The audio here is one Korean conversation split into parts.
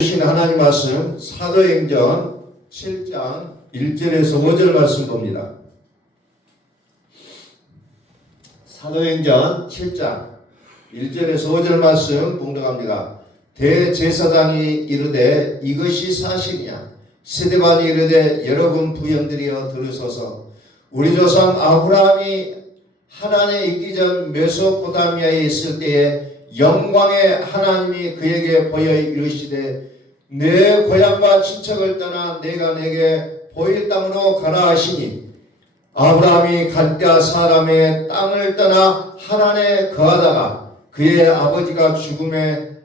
주신 하나님 말씀 사도행전 7장 1절에서 5절 말씀 봅니다. 사도행전 7장 1절에서 5절 말씀 봉독합니다. 대제사장이 이르되 이것이 사실이냐? 스데반이 이르되 여러분 부형들이여 들으소서. 우리 조상 아브라함이 하란에 있기 전 메소포타미아에 있을 때에 영광의 하나님이 그에게 보여 이르시되 내 고향과 친척을 떠나 내가 내게 보일 땅으로 가라 하시니 아브라함이 갈대아 사람의 땅을 떠나 하란에 거하다가 그의 아버지가 죽음에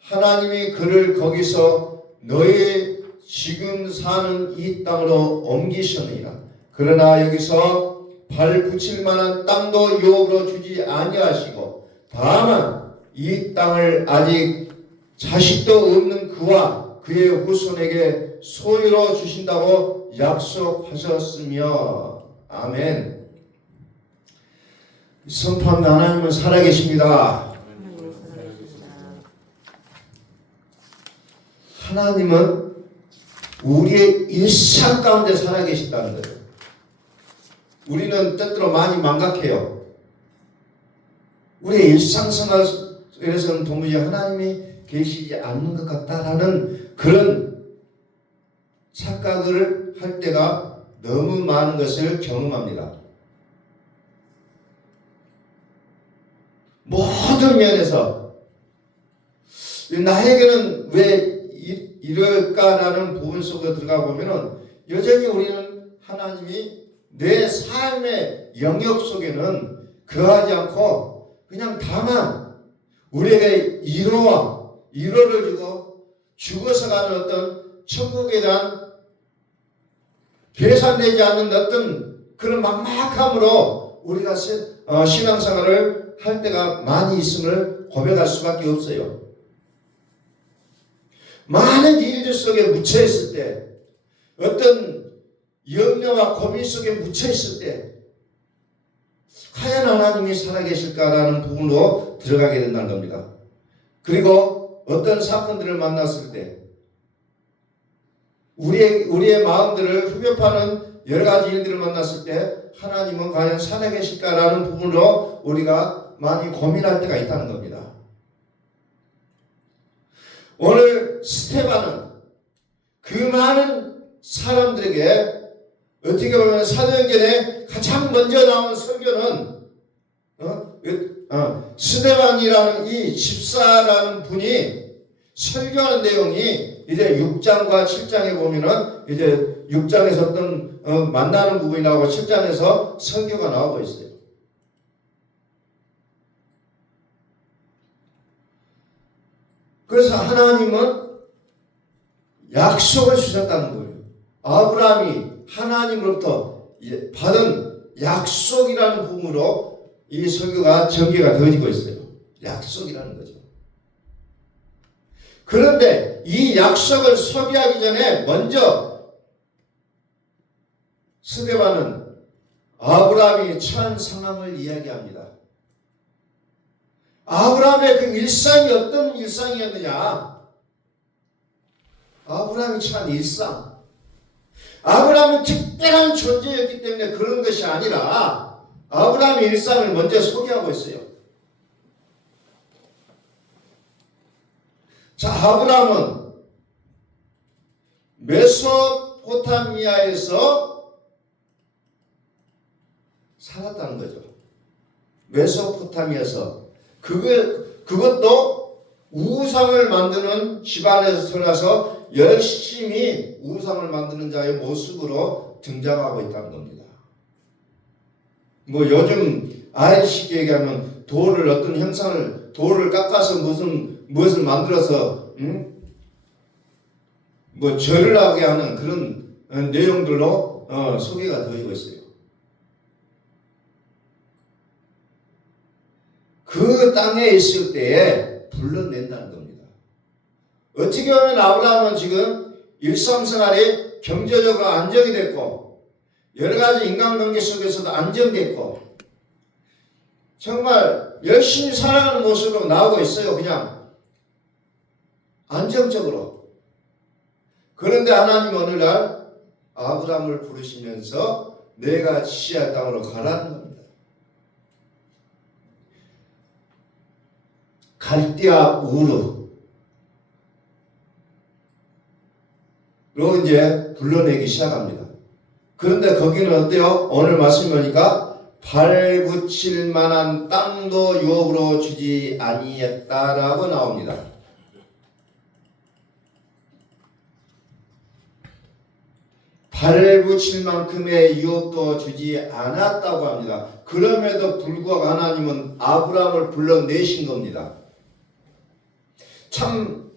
하나님이 그를 거기서 너희 지금 사는 이 땅으로 옮기셨느니라. 그러나 여기서 발 붙일 만한 땅도 유업으로 주지 아니하시고 다만 이 땅을 아직 자식도 없는 그와 그의 후손에게 소유로 주신다고 약속하셨으며 아멘. 선포합니다. 하나님은 살아계십니다. 하나님은 우리의 일상 가운데 살아계신다는 거예요. 우리는 때때로 많이 망각해요. 우리의 일상생활에서는 도무지 하나님이 계시지 않는 것 같다라는 그런 착각을 할 때가 너무 많은 것을 경험합니다. 모든 면에서 나에게는 왜 이럴까라는 부분 속으로 들어가 보면은 여전히 우리는 하나님이 내 삶의 영역 속에는 거하지 않고 그냥 다만 우리에게 위로를 주고 죽어서 가는 어떤 천국에 대한 계산되지 않는 어떤 그런 막막함으로 우리가 신앙생활을 할 때가 많이 있음을 고백할 수밖에 없어요. 많은 일들 속에 묻혀있을 때 어떤 염려와 고민 속에 묻혀있을 때 과연 하나님이 살아계실까라는 부분으로 들어가게 된다는 겁니다. 그리고 어떤 사건들을 만났을 때 우리의 마음들을 흡입하는 여러 가지 일들을 만났을 때 하나님은 과연 살아계실까라는 부분으로 우리가 많이 고민할 때가 있다는 겁니다. 오늘 스데반은 그 많은 사람들에게 어떻게 보면 사도행전에 가장 먼저 나온 설교는 스데반이라는 이 집사라는 분이 설교하는 내용이 이제 6장과 7장에 보면은 이제 6장에서 어떤 만나는 부분이 나오고 7장에서 설교가 나오고 있어요. 그래서 하나님은 약속을 주셨다는 거예요. 아브라함이 하나님으로부터 받은 약속이라는 부분으로 이 설교가 전개가 되어지고 있어요. 약속이라는 거죠. 그런데 이 약속을 소개하기 전에 먼저 스데반은 아브라함이 처한 상황을 이야기합니다. 아브라함의 그 일상이 어떤 일상이었느냐? 아브라함이 처한 일상. 아브라함은 특별한 존재였기 때문에 그런 것이 아니라 아브라함의 일상을 먼저 소개하고 있어요. 자, 아브라함은 메소포타미아에서 살았다는 거죠. 메소포타미아에서 그것도 우상을 만드는 집안에서 태어나서 열심히 우상을 만드는 자의 모습으로 등장하고 있다는 겁니다. 뭐 요즘 아이식 얘기하면 돌을 어떤 형상을 돌을 깎아서 무엇을 만들어서 뭐 절을 하게 하는 그런 내용들로 소개가 되어지고 있어요. 그 땅에 있을 때에 불러낸다는 겁니다. 어떻게 보면 아브라함은 지금 일상생활에 경제적으로 안정이 됐고 여러 가지 인간관계 속에서도 안정됐고 정말 열심히 살아가는 모습으로 나오고 있어요. 그냥 안정적으로. 그런데 하나님 어느 날 아브라함을 부르시면서 내가 지시할 땅으로 가라는 겁니다. 갈대아 우르로 이제 불러내기 시작합니다. 그런데 거기는 어때요? 오늘 말씀 보니까 발붙일 만한 땅도 유업으로 주지 아니했다라고 나옵니다. 발붙일 만큼의 유업도 주지 않았다고 합니다. 그럼에도 불구하고 하나님은 아브라함을 불러내신 겁니다. 참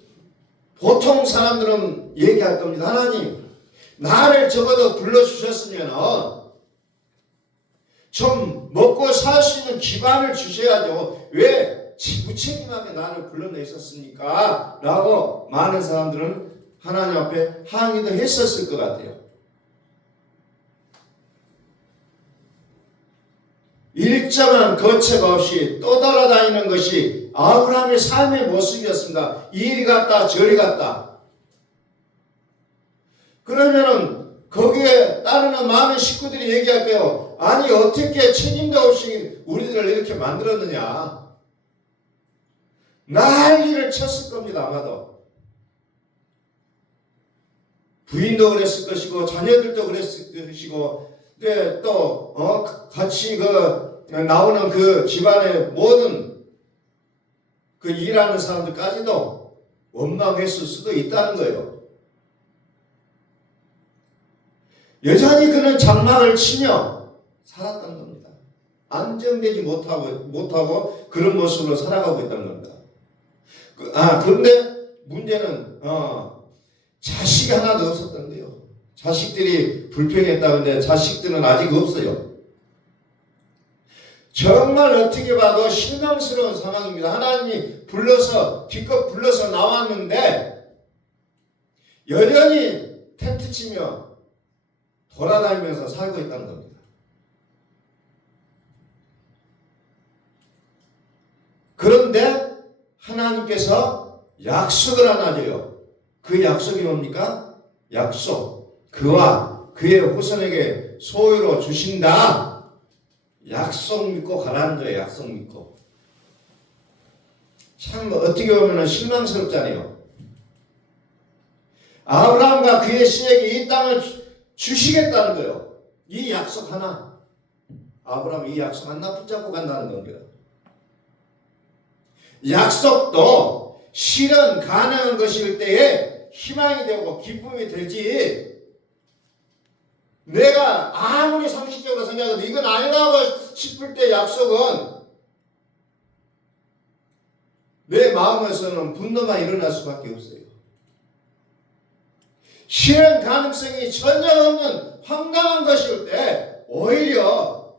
보통 사람들은 얘기할 겁니다. 하나님, 나를 적어도 불러주셨으면 좀 먹고 살 수 있는 기반을 주셔야죠. 왜 무책임하게 나를 불러내셨습니까? 라고 많은 사람들은 하나님 앞에 항의도 했었을 것 같아요. 일정한 거책 없이 떠돌아다니는 것이 아브라함의 삶의 모습이었습니다. 이리 갔다 저리 갔다. 그러면은 거기에 따르는 많은 식구들이 얘기할 거예요. 아니 어떻게 책임도 없이 우리들을 이렇게 만들었느냐. 난리를 쳤을 겁니다. 아마도. 부인도 그랬을 것이고 자녀들도 그랬을 것이고 근데 또 같이 나오는 그 집안의 모든 그 일하는 사람들까지도 원망했을 수도 있다는 거예요. 여전히 그는 장막을 치며 살았던 겁니다. 안정되지 못하고 그런 모습으로 살아가고 있다는 겁니다. 그런데 문제는 자식이 하나도 없었던 거예요. 자식들이 불평했다는데 자식들은 아직 없어요. 정말 어떻게 봐도 실망스러운 상황입니다. 하나님이 기껏 불러서 나왔는데 여전히 텐트 치며 돌아다니면서 살고 있다는 겁니다. 그런데 하나님께서 약속을 하나 줘요. 그 약속이 뭡니까? 약속. 그와 그의 후손에게 소유로 주신다. 약속 믿고 가라는 거예요. 약속 믿고. 참 어떻게 보면 실망스럽잖아요. 아브라함과 그의 신에게 이 땅을 주시겠다는 거예요. 이 약속 하나. 아브라함이 이 약속 하나 붙잡고 간다는 겁니다. 약속도 실현 가능한 것일 때에 희망이 되고 기쁨이 되지, 내가 아무리 상식적으로 생각해도 이건 아니라고 싶을 때 약속은 내 마음에서는 분노가 일어날 수밖에 없어요. 실현 가능성이 전혀 없는 황당한 것일 때 오히려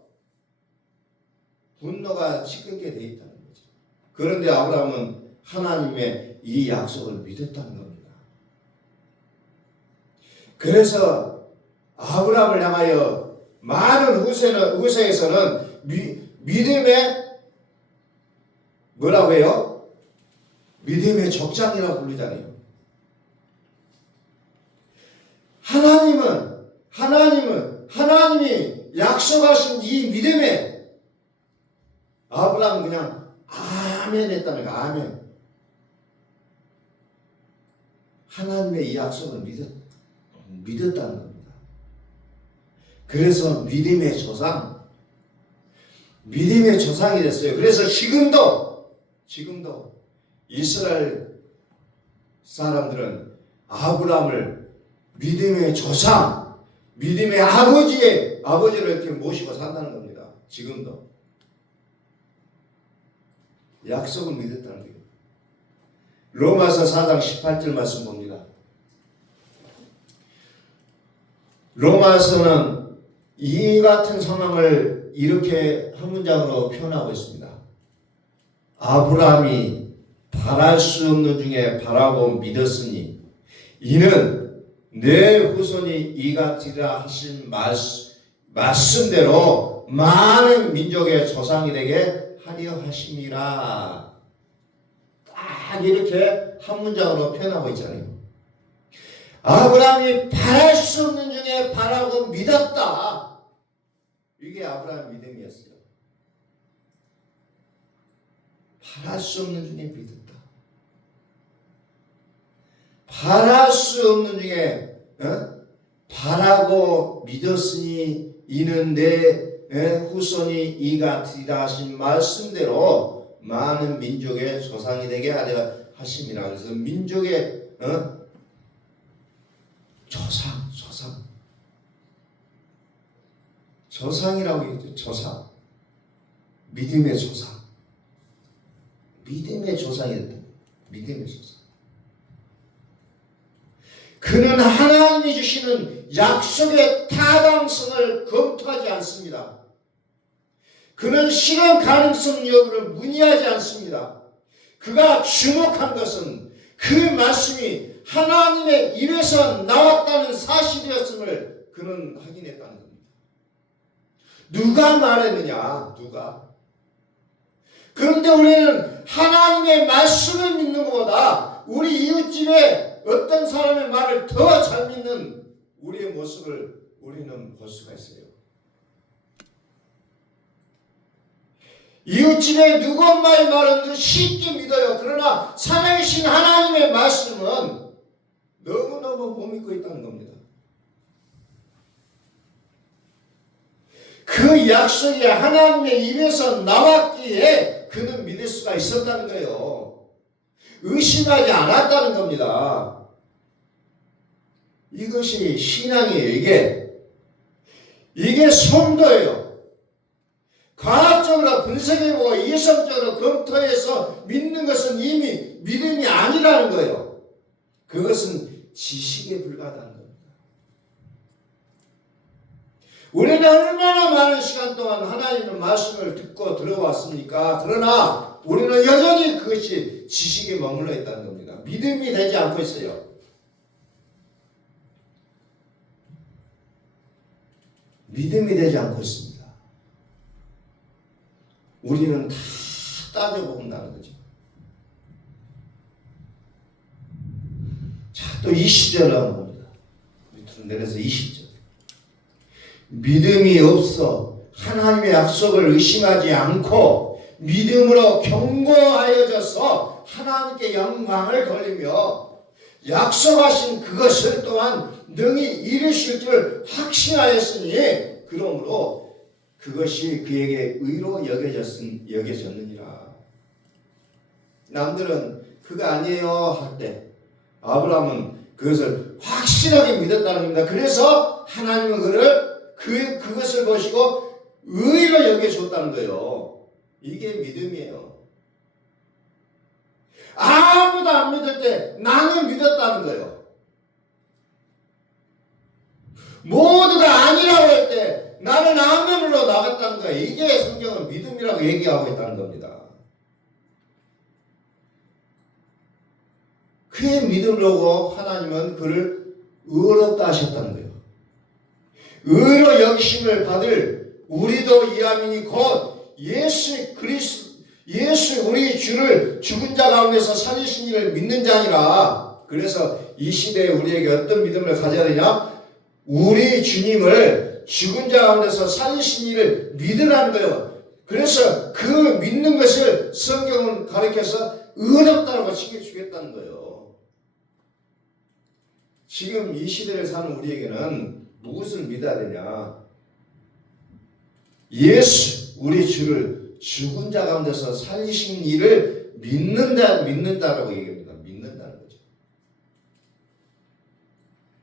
분노가 치닫게 되어 있다는 거죠. 그런데 아브라함은 하나님의 이 약속을 믿었다는 겁니다. 그래서 아브라함을 향하여 많은 후세에서는 믿음의 뭐라고 해요? 믿음의 족장이라고 부르잖아요. 하나님이 약속하신 이 믿음에 아브라함은 그냥 아멘 했다는 거야. 아멘. 하나님의 이 약속을 믿었다는 겁니다. 그래서 믿음의 조상이 됐어요. 그래서 지금도 이스라엘 사람들은 아브라함을 믿음의 조상, 믿음의 아버지로 이렇게 모시고 산다는 겁니다. 지금도. 약속을 믿었다는 거예요. 로마서 4장 18절 말씀 봅니다. 로마서는 이 같은 상황을 이렇게 한 문장으로 표현하고 있습니다. 아브라함이 바랄 수 없는 중에 바라고 믿었으니 이는 내 후손이 이같으리라 하신 말씀대로 많은 민족의 조상이 되게 하려 하심이라. 딱 이렇게 한 문장으로 표현하고 있잖아요. 아브라함이 바랄 수 없는 중에 바라고 믿었다. 이게 아브라함 믿음이었어요. 바랄 수 없는 중에 믿었다. 바랄 수 없는 중에 바라고 믿었으니 이는 내 후손이 이 같으리라 하신 말씀대로 많은 민족의 조상이 되게 하려 하심이라. 그래서 민족의 조상이라고 했죠. 조상. 믿음의 조상. 믿음의 조상이었다. 믿음의 조상. 그는 하나님이 주시는 약속의 타당성을 검토하지 않습니다. 그는 실현 가능성 여부를 문의하지 않습니다. 그가 주목한 것은 그 말씀이 하나님의 입에서 나왔다는 사실이었음을 그는 확인했다는 겁니다. 누가 말했느냐? 누가? 그런데 우리는 하나님의 말씀을 믿는 것보다 우리 이웃집에 어떤 사람의 말을 더 잘 믿는 우리의 모습을 우리는 볼 수가 있어요. 이웃집에 누구 엄마의 말은 쉽게 믿어요. 그러나 살아계신 하나님의 말씀은 너무너무 못 믿고 있다는 겁니다. 그 약속이 하나님의 입에서 나왔기에 그는 믿을 수가 있었다는 거예요. 의심하지 않았다는 겁니다. 이것이 신앙이에요. 이게 성도예요. 과학적으로 분석해보고 이성적으로 검토해서 믿는 것은 이미 믿음이 아니라는 거예요. 그것은 지식에 불과하다는 겁니다. 우리는 얼마나 많은 시간 동안 하나님의 말씀을 듣고 들어왔습니까? 그러나 우리는 여전히 그것이 지식에 머물러 있다는 겁니다. 믿음이 되지 않고 있어요. 믿음이 되지 않고 있습니다. 우리는 다 따져본다는 거죠. 자, 또 20절을 한번 봅니다. 밑으로 내려서 20절. 믿음이 없어 하나님의 약속을 의심하지 않고 믿음으로 견고하여져서 하나님께 영광을 돌리며 약속하신 그것을 또한 능히 이루실 줄 확신하였으니 그러므로 그것이 그에게 의로 여겨졌느니라. 남들은 그거 아니에요 할 때 아브라함은 그것을 확실하게 믿었다는 겁니다. 그래서 하나님은 그것을 보시고 의로 여겨줬다는 거예요. 이게 믿음이에요. 아무도 안 믿을 때 나는 믿었다는 거예요. 모두가 아니라고 할 때 나는 아멘으로 나갔다는 거예요. 이게 성경은 믿음이라고 얘기하고 있다는 겁니다. 그의 믿음으로 하나님은 그를 의롭다 하셨다는 거예요. 의로 여기심을 받을 우리도 이아민이 곧 예수 우리 주를 죽은 자 가운데서 살리신 이를 믿는 자니라. 그래서 이 시대에 우리에게 어떤 믿음을 가져야 되냐? 우리 주님을 죽은 자 가운데서 살리신 이를 믿으라는 거예요. 그래서 그 믿는 것을 성경은 가르쳐서 의롭다고 칭해주겠다는 거예요. 지금 이 시대를 사는 우리에게는 무엇을 믿어야 되냐? 예수 우리 주를 죽은 자 가운데서 살리신 이를 믿는다라고 얘기합니다. 믿는다는 거죠.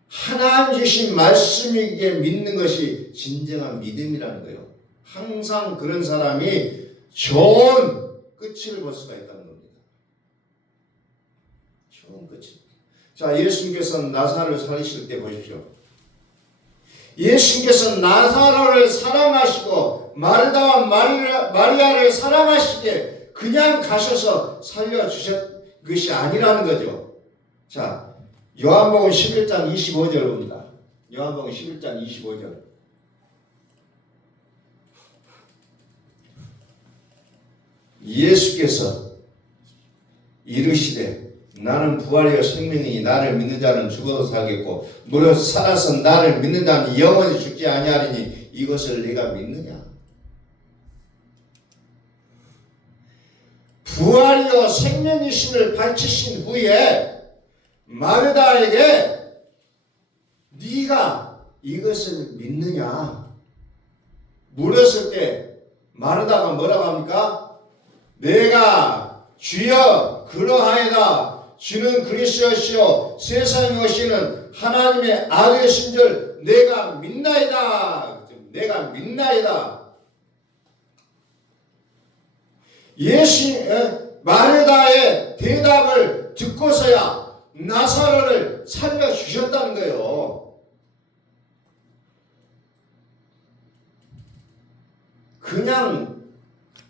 하나님 주신 말씀이기에 믿는 것이 진정한 믿음이라는 거예요. 항상 그런 사람이 좋은 끝을 볼 수가 있다는 겁니다. 좋은 끝을. 자, 예수님께서 나사로를 살리실 때 보십시오. 예수님께서 나사로를 사랑하시고 마르다와 마리아를 사랑하시기에 그냥 가셔서 살려주셨 것이 아니라는 거죠. 자, 요한복음 11장 25절 봅니다. 요한복음 11장 25절. 예수께서 이르시되 나는 부활이요 생명이니 나를 믿는 자는 죽어도 살겠고 무릇 살아서 나를 믿는 자는 영원히 죽지 아니하리니 이것을 네가 믿느냐? 부활이요 생명이심을 밝히신 후에 마르다에게 네가 이것을 믿느냐 물었을 때 마르다가 뭐라고 합니까? 내가 주여 그러하이다. 주는 그리스도시요 세상에 오시는 하나님의 아들이신 줄 내가 믿나이다. 내가 믿나이다. 마르다의 대답을 듣고서야 나사로를 살려주셨다는 거예요. 그냥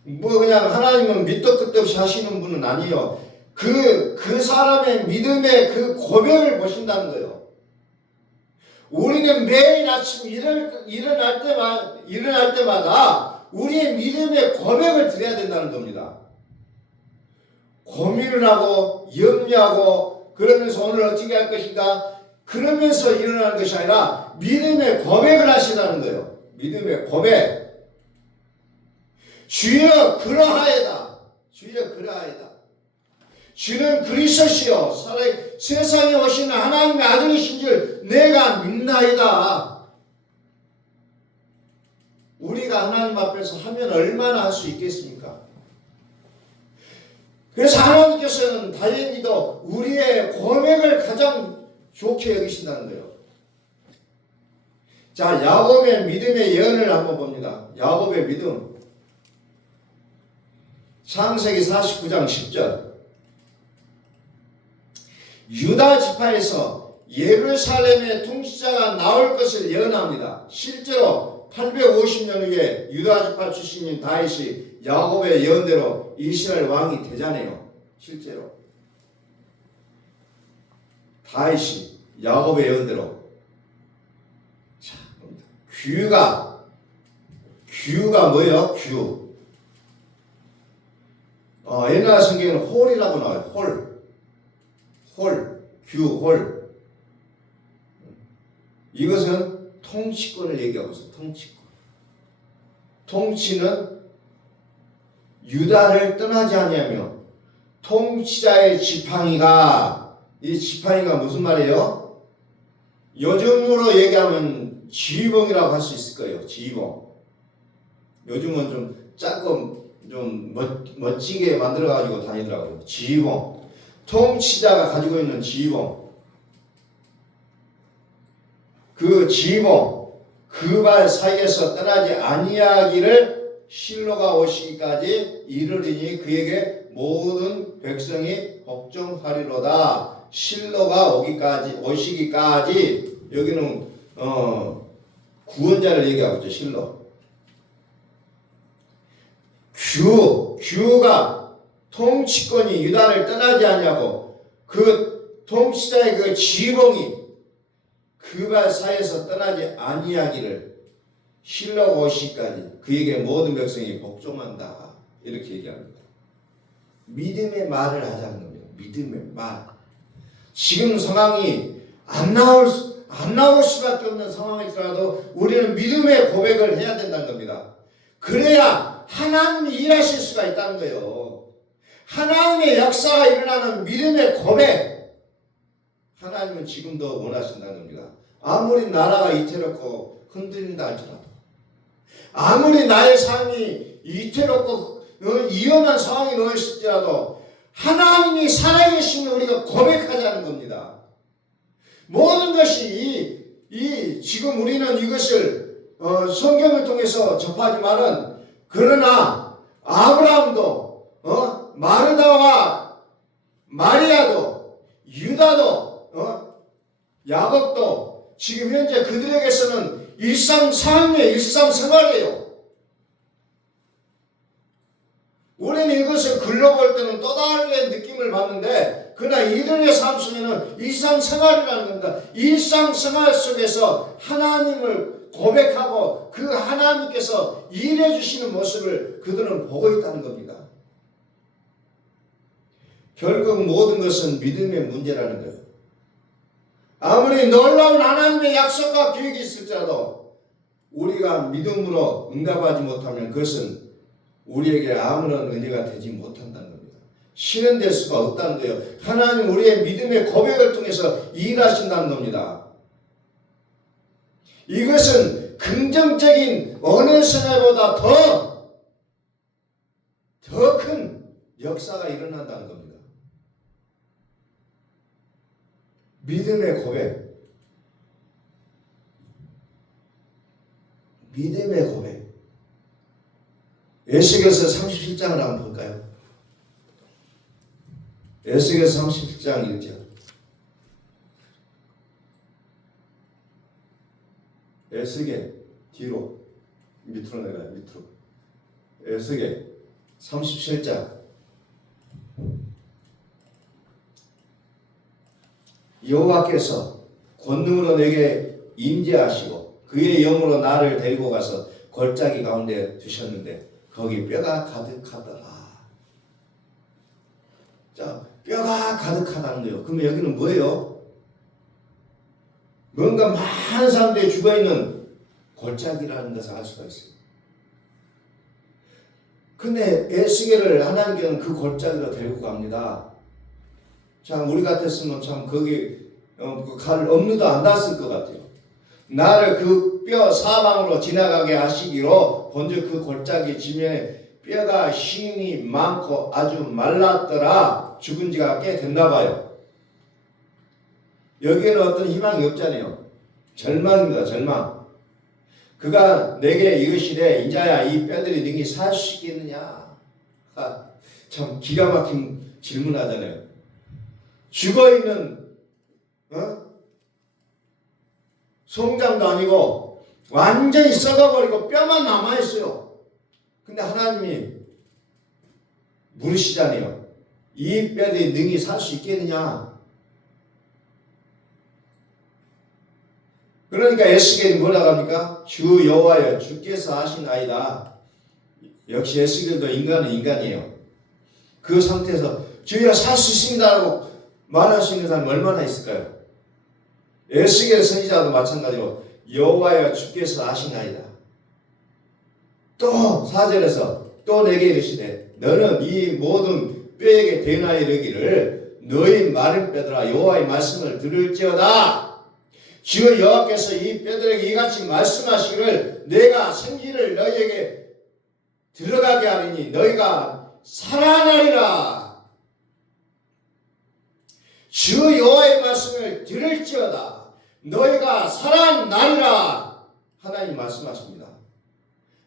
하나님은 밑도 끝도 없이 하시는 분은 아니에요. 그 사람의 믿음의 그 고백을 보신다는 거예요. 우리는 매일 아침 일어날 때마다 우리의 믿음의 고백을 드려야 된다는 겁니다. 고민을 하고 염려하고 그러면서 오늘 어떻게 할 것인가 그러면서 일어나는 것이 아니라 믿음의 고백을 하시라는 거예요. 믿음의 고백. 주여 그러하이다. 주여 그러하이다. 주는 그리스도시요 세상에 오시는 하나님의 아들이신 줄 내가 믿나이다. 우리가 하나님 앞에서 하면 얼마나 할 수 있겠습니까? 그래서 하나님께서는 다행히도 우리의 고백을 가장 좋게 여기신다는 거예요. 자, 야곱의 믿음의 예언을 한번 봅니다. 야곱의 믿음. 창세기 49장 10절. 유다 지파에서 예루살렘의 통치자가 나올 것을 예언합니다. 실제로 850년 후에 유다 지파 출신인 다윗이 야곱의 예언대로 이스라엘 왕이 되잖아요. 실제로 다윗이 야곱의 예언대로. 자, 규가 뭐예요? 옛날 성경에는 홀이라고 나와요. 홀. 이것은 통치권을 얘기하고 있어요. 통치는 유다를 떠나지 아니하며 통치자의 지팡이가, 이 지팡이가 무슨 말이에요? 요즘으로 얘기하면 지휘봉이라고 할 수 있을 거예요. 지휘봉. 요즘은 좀 작고 좀 멋지게 만들어가지고 다니더라고요. 지휘봉. 통치자가 가지고 있는 지휘봉. 그 지휘봉, 그 발 사이에서 떠나지 아니하기를 실로가 오시기까지 이르리니 그에게 모든 백성이 복종하리로다. 실로가 오시기까지. 여기는 구원자를 얘기하고 있죠. 실로. 규가 통치권이 유다를 떠나지 아니하고 그 통치자의 그 지휘봉이 그 발 사이에서 떠나지 아니하기를 실로가 오시기까지 그에게 모든 백성이 복종한다. 이렇게 얘기합니다. 믿음의 말을 하자는 겁니다. 믿음의 말. 지금 상황이 안 나올 수밖에 없는 상황이더라도 우리는 믿음의 고백을 해야 된다는 겁니다. 그래야 하나님이 일하실 수가 있다는 거예요. 하나님의 역사가 일어나는 믿음의 고백. 하나님은 지금도 원하신다는 겁니다. 아무리 나라가 이태롭고 흔들린다 할지라도, 아무리 나의 삶이 이태롭고 위험한 상황이 놓였을지라도 하나님이 살아계시면 우리가 고백하자는 겁니다. 모든 것이 지금 우리는 이것을 성경을 통해서 접하지만은, 그러나 아브라함도 마르다와 마리아도 유다도 야곱도 지금 현재 그들에게서는 일상생활이에요. 우리는 이것을 글러볼 때는 또 다르게 느낌을 받는데, 그러나 이들의 삶 속에는 일상생활이라는 겁니다. 일상생활 속에서 하나님을 고백하고 그 하나님께서 일해 주시는 모습을 그들은 보고 있다는 겁니다. 결국 모든 것은 믿음의 문제라는 거예요. 아무리 놀라운 하나님의 약속과 계획이 있을지라도 우리가 믿음으로 응답하지 못하면 그것은 우리에게 아무런 은혜가 되지 못한다는 겁니다. 실현될 수가 없다는 거예요. 하나님 우리의 믿음의 고백을 통해서 일하신다는 겁니다. 이것은 긍정적인 어느 생활보다 더 큰 역사가 일어난다는 겁니다. 믿음의 고백. 믿음의 고백. 에스겔서 37장을 한번 볼까요? 에스겔서 37장 1절. 에스겔 뒤로 밑으로 내려요. 밑으로. 에스겔 37장. 여호와께서 권능으로 내게 임재하시고 그의 영으로 나를 데리고 가서 골짜기 가운데 두셨는데 거기 뼈가 가득하더라. 자, 뼈가 가득하다는 거예요. 그러면 여기는 뭐예요? 뭔가 많은 사람들이 죽어있는 골짜기라는 것을 알 수가 있어요. 근데 에스겔을 하나님께는 그 골짜기로 데리고 갑니다. 참 우리 같았으면 참 거기 그 칼을 엄두도 안 닿았을 것 같아요. 나를 그 뼈 사방으로 지나가게 하시기로 먼저 그 골짜기 지면에 뼈가 힘이 많고 아주 말랐더라. 죽은 지가 꽤 됐나 봐요. 여기에는 어떤 희망이 없잖아요. 절망입니다. 절망. 그가 내게 이르시되 인자야 이 뼈들이 능히 살 수 있겠느냐. 참 기가 막힌 질문하잖아요. 죽어있는 송장도 아니고 완전히 썩어버리고 뼈만 남아있어요. 근데 하나님이 물으시잖아요. 이 뼈들이 능히 살 수 있겠느냐. 그러니까 에스겔이 뭐라고 합니까? 주 여호와여 주께서 하시나이다. 역시 에스겔도 인간은 인간이에요. 그 상태에서 주여 살 수 있습니다라고 말할 수 있는 사람이 얼마나 있을까요? 에스겔 선지자도 마찬가지로 여호와여 주께서 아시나이다. 또 4절에서 또 내게 이르시되 너는 이 모든 뼈에게 대나 이르기를 너희 마른 뼈들아 여호와의 말씀을 들을지어다. 주 여호와께서 이 뼈들에게 이같이 말씀하시기를 내가 생기를 너희에게 들어가게 하리니 너희가 살아나리라. 주 여호와의 말씀을 들을지어다. 너희가 살아나리라. 하나님 말씀하십니다.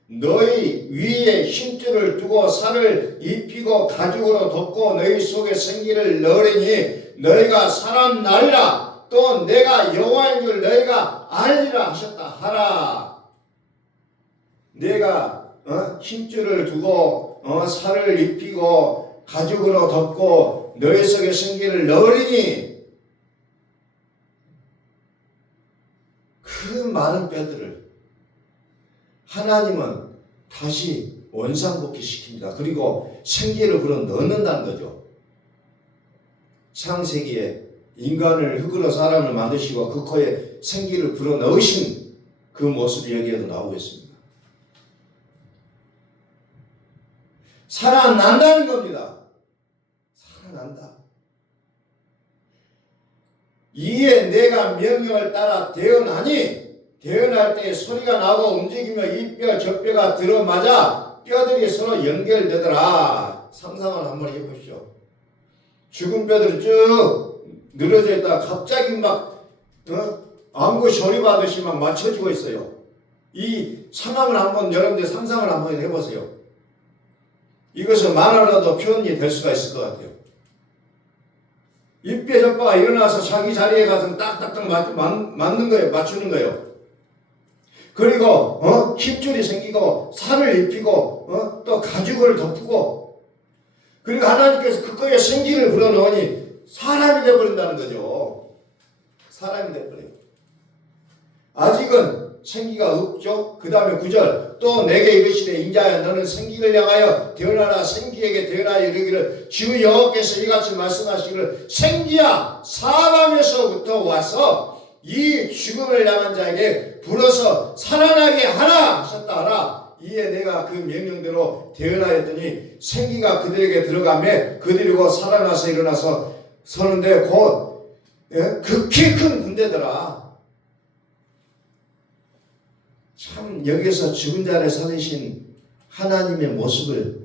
너희 위에 힘줄을 두고 살을 입히고 가죽으로 덮고 너희 속에 생기를 넣으리니 너희가 살아나리라. 또 내가 여호와인 줄 너희가 알리라 하셨다 하라. 내가 힘줄을 두고 살을 입히고 가죽으로 덮고 너희 속에 생기를 넣으리니 그 많은 뼈들을 하나님은 다시 원상복귀시킵니다. 그리고 생기를 불어 넣는다는 거죠. 창세기에 인간을 흙으로 사람을 만드시고 그 코에 생기를 불어 넣으신 그 모습이 여기에도 나오고 있습니다. 살아난다는 겁니다. 살아난다. 이에 내가 명령을 따라 대언하니 대언할 때 소리가 나고 움직이며 이 뼈 저 뼈가 들어맞아 뼈들이 서로 연결되더라. 상상을 한번 해보시죠. 죽은 뼈들이 쭉 늘어져 있다가 갑자기 막 안구 조립하듯이 막 맞춰지고 있어요. 이 상황을 한번 여러분들 상상을 한번 해보세요. 이것은 말하라도 표현이 될 수가 있을 것 같아요. 이 뼈 저 뼈가 일어나서 자기 자리에 가서 딱딱딱 맞는 거예요. 맞추는 거예요. 그리고 힘줄이 생기고 살을 입히고 또 가죽을 덮고 그리고 하나님께서 그거에 생기를 불어넣으니 사람이 되어버린다는 거죠. 사람이 되어버려요. 아직은 생기가 없죠. 그 다음에 9절 또 내게 이르시되 인자야 너는 생기를 향하여 태어나라 생기에게 태어나라 이르기를 주 여호와께서 이같이 말씀하시기를 생기야 사방에서부터 와서 이 죽음을 향한 자에게 불어서 살아나게 하라 하셨다 하라. 이에 내가 그 명령대로 태어나였더니 생기가 그들에게 들어가매 그들이고 살아나서 일어나서 서는데 곧 극히 큰 군대더라. 참 여기서 죽은 자를 살리신 하나님의 모습을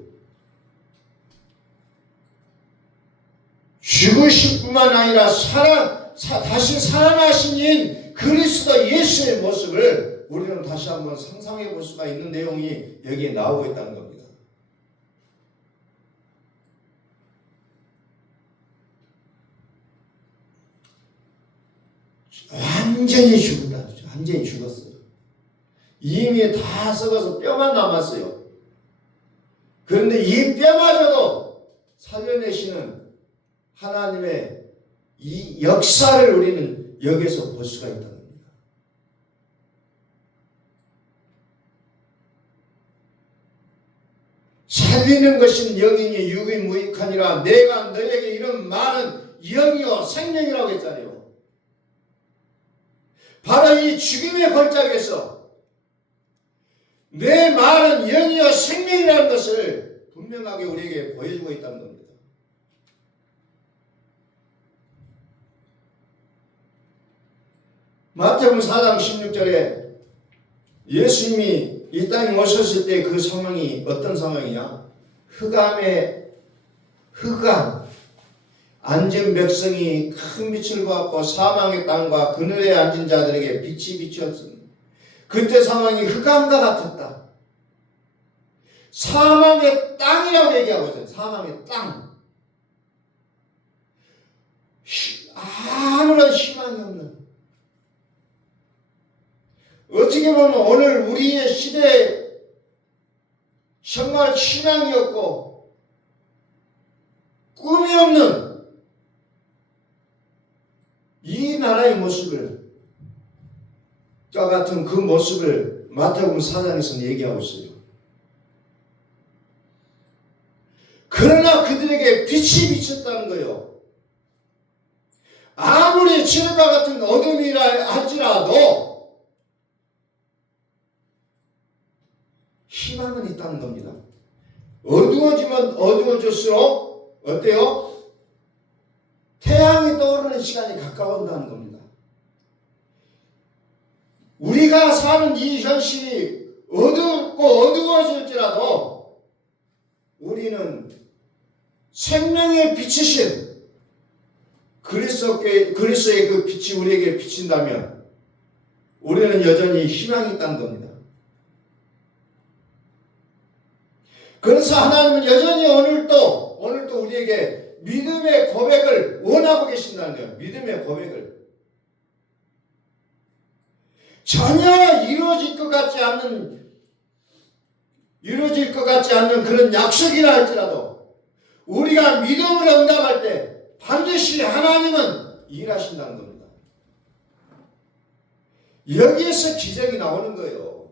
죽으실 뿐만 아니라 다시 살아나신 그리스도 예수의 모습을 우리는 다시 한번 상상해 볼 수가 있는 내용이 여기에 나오고 있다는 겁니다. 완전히 죽었다. 완전히 죽었어요. 이미 다 썩어서 뼈만 남았어요. 그런데 이 뼈마저도 살려내시는 하나님의 이 역사를 우리는 여기서 볼 수가 있다는 겁니다. 살리는 것은 영이니 육이 무익하니라. 내가 너에게 이런 많은 영이요 생명이라고 했잖아요. 바로 이 죽임의 골짜기에서 내 말은 영이요 생명이라는 것을 분명하게 우리에게 보여주고 있다는 겁니다. 마태복음 4장 16절에 예수님이 이 땅에 오셨을 때 그 상황이 어떤 상황이냐? 흑암 앉은 백성이 큰 빛을 보았고 사망의 땅과 그늘에 앉은 자들에게 빛이 비추었습니다. 그때 상황이 흑암과 같았다. 사망의 땅이라고 얘기하고 있어요. 사망의 땅. 아무런 희망이 없는. 어떻게 보면 오늘 우리의 시대에 정말 희망이 없고 꿈이 없는 이 나라의 모습을 같은 그 모습을 마태복음 4장에서는 얘기하고 있어요. 그러나 그들에게 빛이 비쳤다는 거예요. 아무리 지금과 같은 어둠이라 할지라도 희망은 있다는 겁니다. 어두워지면 어두워질수록 어때요? 태양이 떠오르는 시간이 가까워온다는 겁니다. 우리가 사는 이 현실이 어둡고 어두워질지라도 우리는 생명의 빛이신 그리스도의 그 빛이 우리에게 비친다면 우리는 여전히 희망이 있다는 겁니다. 그래서 하나님은 여전히 오늘도 우리에게 믿음의 고백을 원하고 계신다는 거예요. 믿음의 고백을. 전혀 이루어질 것 같지 않는 그런 약속이라 할지라도 우리가 믿음으로 응답할 때 반드시 하나님은 일하신다는 겁니다. 여기에서 기적이 나오는 거예요.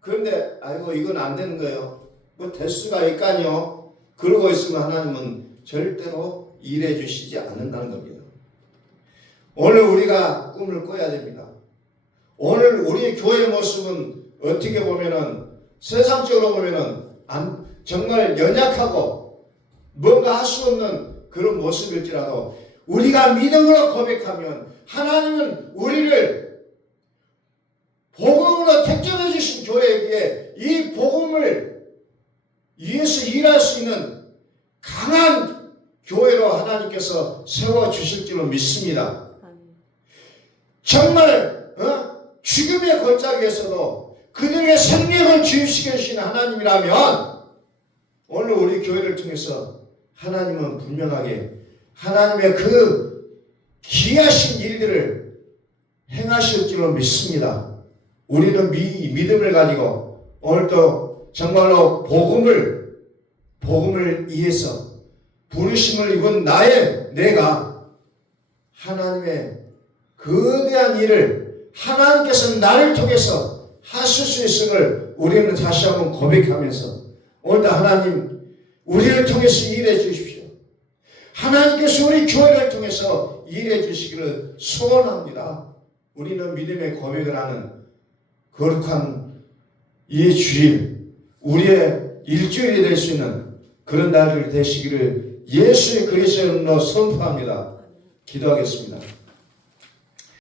그런데 아이고 이건 안 되는 거예요. 뭐 될 수가 있까요? 그러고 있으면 하나님은 절대로 일해 주시지 않는다는 겁니다. 오늘 우리가 꿈을 꿔야 됩니다. 오늘 우리 교회의 모습은 어떻게 보면은 세상적으로 보면은 정말 연약하고 뭔가 할 수 없는 그런 모습일지라도 우리가 믿음으로 고백하면 하나님은 우리를 복음으로 택정해 주신 교회에게 이 복음을 위해서 일할 수 있는 강한 교회로 하나님께서 세워주실 줄로 믿습니다. 정말 죽음의 골짜기에서도 그들의 생명을 주입시켜 주시는 하나님이라면 오늘 우리 교회를 통해서 하나님은 분명하게 하나님의 그 귀하신 일들을 행하실 줄로 믿습니다. 우리는 믿음을 가지고 오늘도 정말로 복음을 위해서 부르심을 입은 내가 하나님의 거대한 일을 하나님께서 나를 통해서 하실 수 있음을 우리는 다시 한번 고백하면서 오늘도 하나님 우리를 통해서 일해 주십시오. 하나님께서 우리 교회를 통해서 일해 주시기를 소원합니다. 우리는 믿음의 고백을 하는 거룩한 이 주일, 우리의 일주일이 될 수 있는 그런 날들 되시기를 예수의 그리스도의 이름으로 선포합니다. 기도하겠습니다.